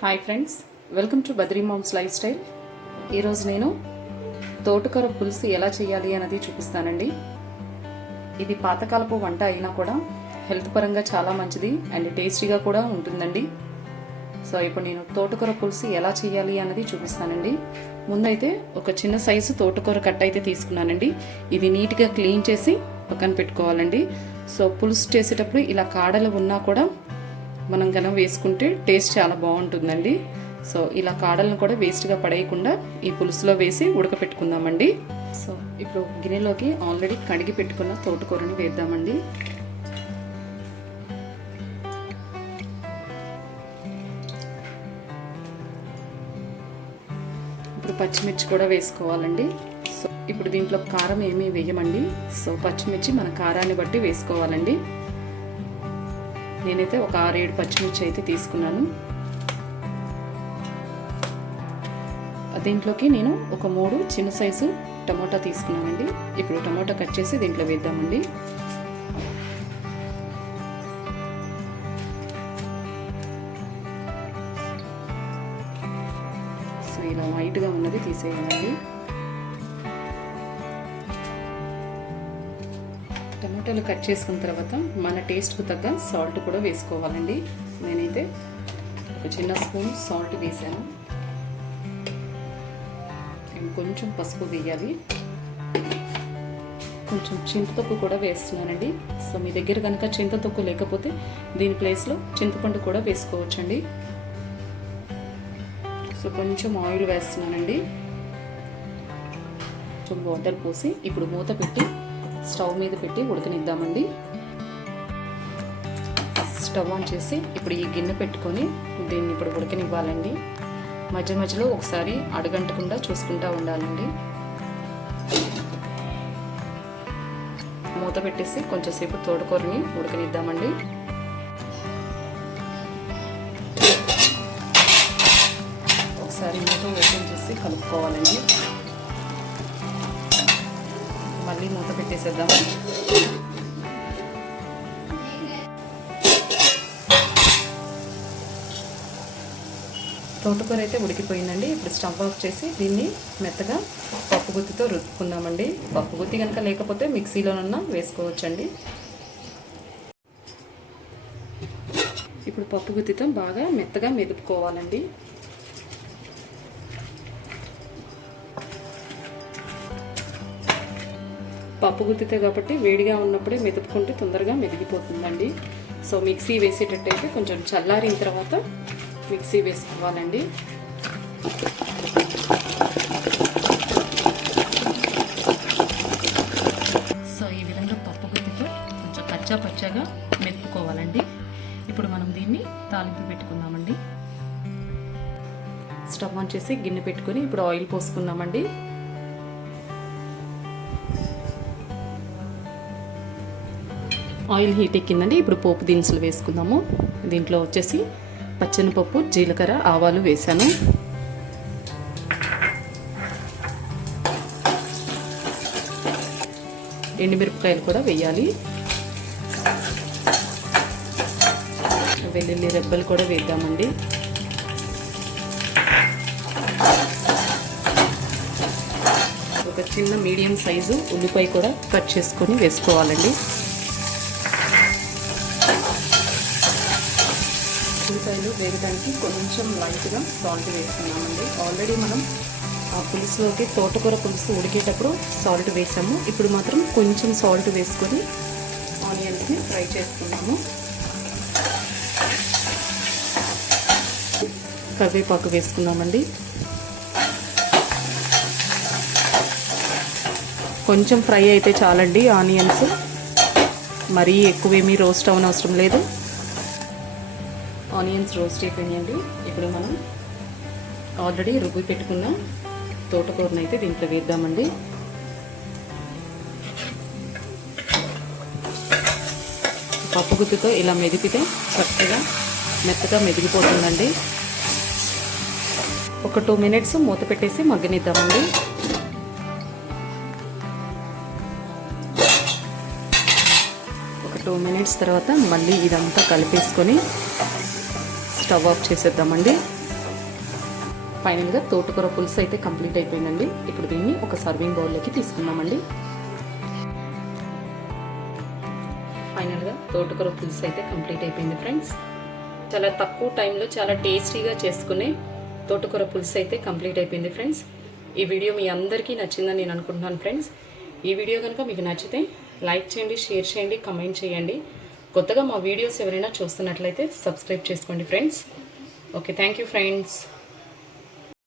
Hi friends, welcome to Badri moms lifestyle. ఈరోజు నేను తోటకూర పులుసు ఎలా చేయాలి అన్నది చూపిస్తానండి. ఇది పాతకాలపు వంట అయినా కూడా హెల్త్ పరంగా చాలా మంచిది అండ్ టేస్టీగా కూడా ఉంటుందండి. సో ఇప్పుడు నేను తోటకూర పులుసు ఎలా చేయాలి అన్నది చూపిస్తానండి. ముందైతే ఒక చిన్న సైజు తోటకూర కట్ట అయితే తీసుకున్నానండి. ఇది నీట్గా క్లీన్ చేసి పక్కన పెట్టుకోవాలండి. సో పులుసు చేసేటప్పుడు ఇలా కాడలు ఉన్నా కూడా మనం కనుక వేసుకుంటే టేస్ట్ చాలా బాగుంటుందండి. సో ఇలా కాడలను కూడా వేస్ట్గా పడేయకుండా ఈ పులుసులో వేసి ఉడకపెట్టుకుందామండి. సో ఇప్పుడు గిన్నెలోకి ఆల్రెడీ కడిగి పెట్టుకున్న తోటకూరని వేద్దామండి. ఇప్పుడు పచ్చిమిర్చి కూడా వేసుకోవాలండి. సో ఇప్పుడు దీంట్లో కారం ఏమీ వేయమండి. సో పచ్చిమిర్చి మన కారాన్ని బట్టి వేసుకోవాలండి. నేనైతే ఒక 6-7 పచ్చిమిర్చి అయితే తీసుకున్నాను. దీంట్లోకి నేను ఒక 3 చిన్న సైజు టమోటా తీసుకున్నానండి. ఇప్పుడు టమోటా కట్ చేసి దీంట్లో వేద్దామండి. సో ఇలా వైట్గా ఉన్నది తీసేయాలండి. టమాటాలు కట్ చేసుకున్న తర్వాత మన టేస్ట్కు తగ్గ సాల్ట్ కూడా వేసుకోవాలండి. నేనైతే ఒక చిన్న స్పూన్ సాల్ట్ వేసాను. కొంచెం పసుపు వేయాలి. కొంచెం చింతతొక్కు కూడా వేస్తున్నానండి. సో మీ దగ్గర కనుక చింతతొక్కు లేకపోతే దీని ప్లేస్లో చింతపండు కూడా వేసుకోవచ్చండి. సో కొంచెం ఆయిల్ వేస్తున్నానండి. కొంచెం వాటర్ పోసి ఇప్పుడు మూత పెట్టి స్టవ్ మీద పెట్టి ఉడకనిద్దామండి. స్టవ్ ఆన్ చేసి ఇప్పుడు ఈ గిన్నె పెట్టుకొని దీన్ని ఇప్పుడు ఉడకనివ్వాలండి. మధ్య మధ్యలో ఒకసారి అడగంటకుండా చూసుకుంటూ ఉండాలండి. మూత పెట్టేసి కొంచెంసేపు తోటకూరని ఉడకనిద్దామండి. ఒకసారి మూత ఓపెన్ చేసి కలుపుకోవాలండి. మళ్ళీ మూత పెట్టేసేద్దాము. తోటకూర అయితే ఉడికిపోయిందండి. ఇప్పుడు స్టవ్ ఆఫ్ చేసి దీన్ని మెత్తగా పప్పు గుత్తితో రుద్దుకుందామండి. పప్పు గుత్తి కనుక లేకపోతే మిక్సీలోనన్నా వేసుకోవచ్చండి. ఇప్పుడు పప్పు గుత్తితో బాగా మెత్తగా మెదుపుకోవాలండి. పప్పు గుత్తితే కాబట్టి వేడిగా ఉన్నప్పుడే మెదుపుకుంటే తొందరగా మెదిగిపోతుందండి. సో మిక్సీ వేసేటట్టయితే కొంచెం చల్లారిన తర్వాత మిక్సీ వేసుకోవాలండి. సో ఈ విధంగా పప్పు గుత్తితో కొంచెం కచ్చా పచ్చాగా మెదుపుకోవాలండి. ఇప్పుడు మనం దీన్ని తాలింపు పెట్టుకుందామండి. స్టవ్ ఆన్ చేసి గిన్నె పెట్టుకొని ఇప్పుడు ఆయిల్ పోసుకుందామండి. ఆయిల్ హీట్ ఎక్కిందండి. ఇప్పుడు పోపు దినుసులు వేసుకుందాము. దీంట్లో వచ్చేసి పచ్చనిపప్పు, జీలకర్ర, ఆవాలు వేసాను. ఎండుమిరపకాయలు కూడా వేయాలి. వెల్లుల్లి రెబ్బలు కూడా వేద్దామండి. ఒక చిన్న మీడియం సైజు ఉల్లిపాయ కూడా కట్ చేసుకొని వేసుకోవాలండి. ఉల్లిపాయలు వేయడానికి కొంచెం లైట్గా సాల్ట్ వేస్తున్నామండి. ఆల్రెడీ మనం ఆ పులుసులోకి తోటకూర పులుసు ఉడికేటప్పుడు సాల్ట్ వేసాము. ఇప్పుడు మాత్రం కొంచెం సాల్ట్ వేసుకొని ఆనియన్స్ని ఫ్రై చేసుకున్నాము. కరివేపాకు వేసుకున్నామండి. కొంచెం ఫ్రై అయితే చాలండి. ఆనియన్స్ మరీ ఎక్కువేమీ రోస్ట్ అవనవసరం లేదు. ఆనియన్స్ రోస్ట్ అయిపోయినాయండి. ఇప్పుడు మనం ఆల్రెడీ రుబ్బి పెట్టుకున్న తోటకూరని అయితే దీంట్లో వేద్దామండి. పప్పు గుత్తితో ఇలా మెదిపితే చక్కగా మెత్తగా మెదిగిపోతుందండి. ఒక 2 మినిట్స్ మూత పెట్టేసి మగ్గనిద్దామండి. ఒక 2 మినిట్స్ తర్వాత మళ్ళీ ఇదంతా కలిపేసుకొని స్టవ్ ఆఫ్ చేసేద్దామండి. ఫైనల్గా తోటకూర పులుసు అయితే కంప్లీట్ అయిపోయిందండి. ఇప్పుడు దీన్ని ఒక సర్వింగ్ బౌల్లోకి తీసుకుందామండి. ఫైనల్గా తోటకూర పులుసు అయితే కంప్లీట్ అయిపోయింది ఫ్రెండ్స్. చాలా తక్కువ టైంలో చాలా టేస్టీగా చేసుకునే తోటకూర పులుసు అయితే కంప్లీట్ అయిపోయింది ఫ్రెండ్స్. ఈ వీడియో మీ అందరికీ నచ్చిందని నేను అనుకుంటున్నాను ఫ్రెండ్స్. ఈ వీడియో కనుక మీకు నచ్చితే లైక్ చేయండి, షేర్ చేయండి, కమెంట్ చేయండి. కొత్తగా మా వీడియోస్ ఎవరైనా చూస్తున్నట్లయితే సబ్స్క్రైబ్ చేసుకోండి friends. Okay, thank you friends.